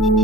Конструкция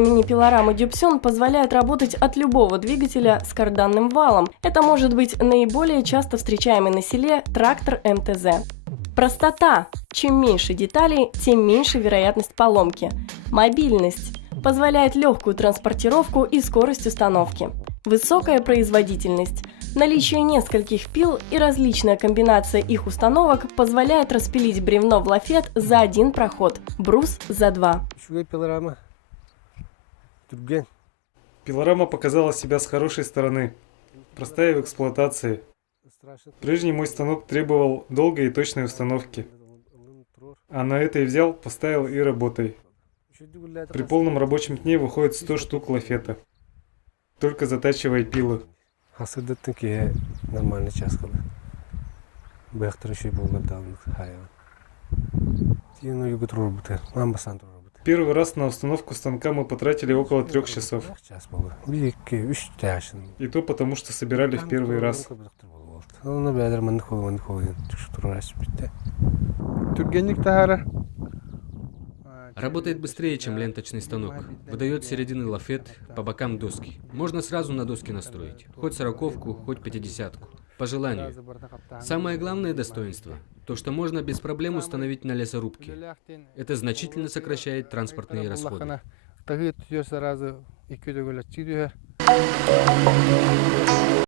мини-пилорамы Дюбсюн позволяет работать от любого двигателя с карданным валом. Это может быть наиболее часто встречаемый на селе трактор МТЗ. Простота. Чем меньше деталей, тем меньше вероятность поломки. Мобильность. Позволяет легкую транспортировку и скорость установки. Высокая производительность. Наличие нескольких пил и различная комбинация их установок позволяет распилить бревно в лафет за один проход, брус за два. Пилорама показала себя с хорошей стороны, простая в эксплуатации. Прежний мой станок требовал долгой и точной установки. А на это и взял, поставил и работай. При полном рабочем дне выходит 100 штук лафета, только затачивая пилы. Первый раз на установку станка мы потратили около 3 часов. И то потому, что собирали в первый раз. Работает быстрее, чем ленточный станок. Выдает середины лафет, по бокам доски. Можно сразу на доски настроить. Хоть 40-ку, хоть 50-ку. По желанию. Самое главное достоинство – то, что можно без проблем установить на лесорубке. Это значительно сокращает транспортные расходы.